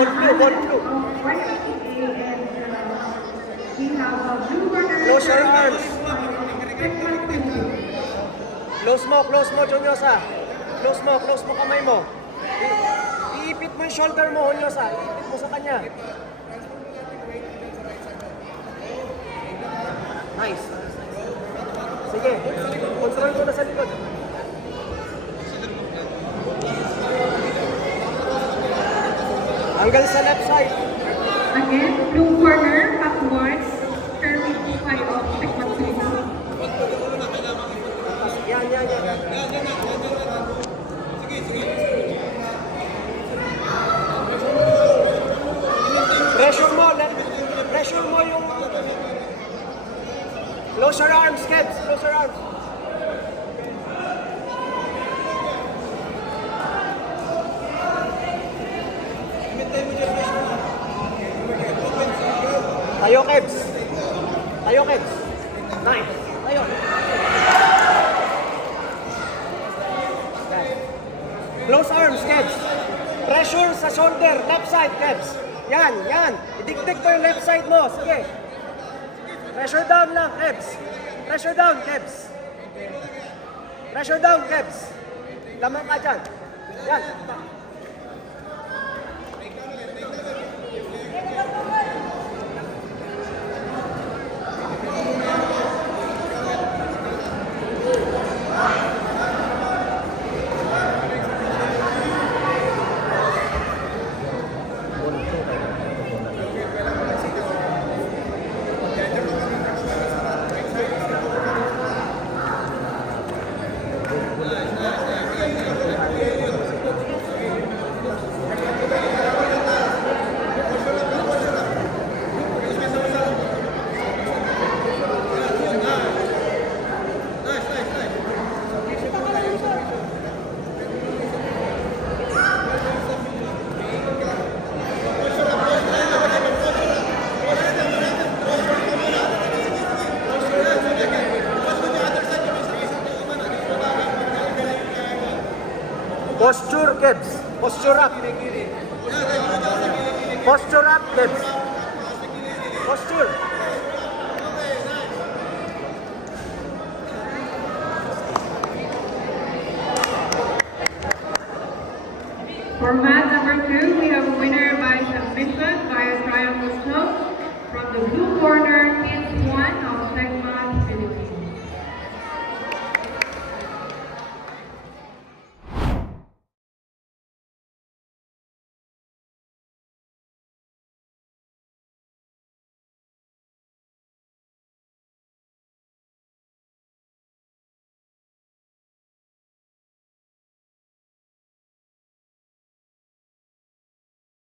Ball blue. Close your arms. Close mo, Jonyosa. Close mo kamay mo. Iipit mo yung shoulder mo, Jonyosa. Iipit mo sa kanya. Nice. Sige, control ko na sa likod. Hanggang sa left side. Again, blue corner, upwards, turning to 5 off, check 1, 3. Yan. Pressure mo yung... Close your arms, kids. Close your arms. Tayo, kids. Nice. Tayo. Close arms, kids. Pressure sa shoulder. Left side, kids. Yan. Idikdik mo yung left side mo. Sige. Pressure down lang, kids. Pressure down, kids. Lamang ka dyan. Yan. Posture, kids. Posture up, kids. Posture. For mat number 2, we have a winner by submission via triangle choke from the blue corner.